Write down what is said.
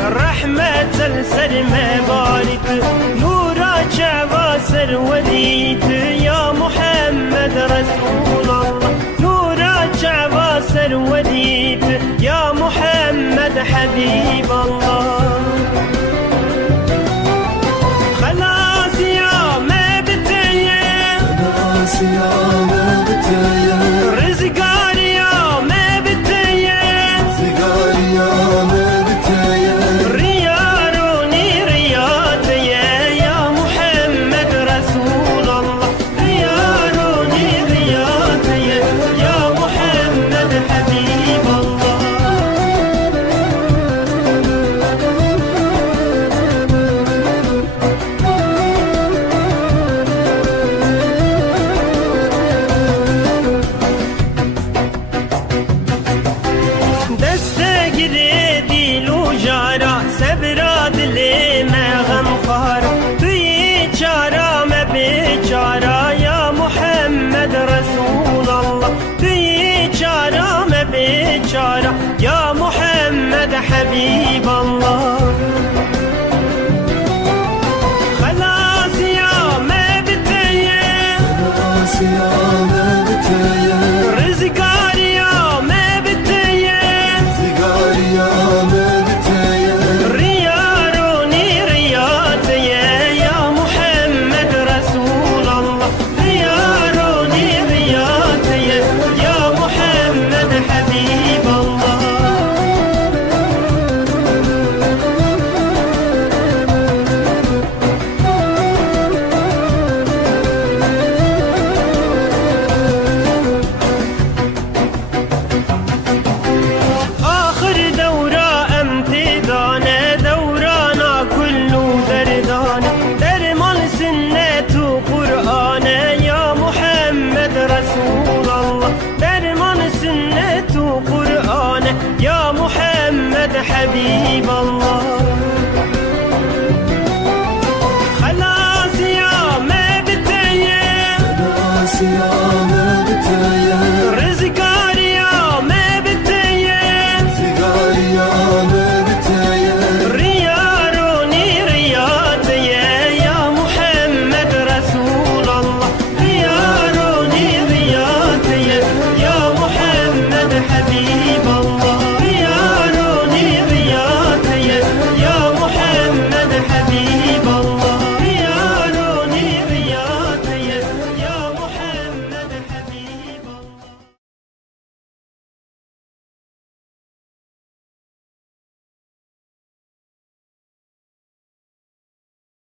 رحمة السلمى بارت نورا جوا سروديت يا محمد رسول الله نورا جوا سروديت يا محمد حبيب الله خلاص يا ما بتيا خلاص يا ما بتيا رزقار يا ما بتيا رزقار يا ما بتيا رياروني رياتيا يا محمد رسول الله رياروني رياتيا يا محمد حبيب الله يا محمد حبيب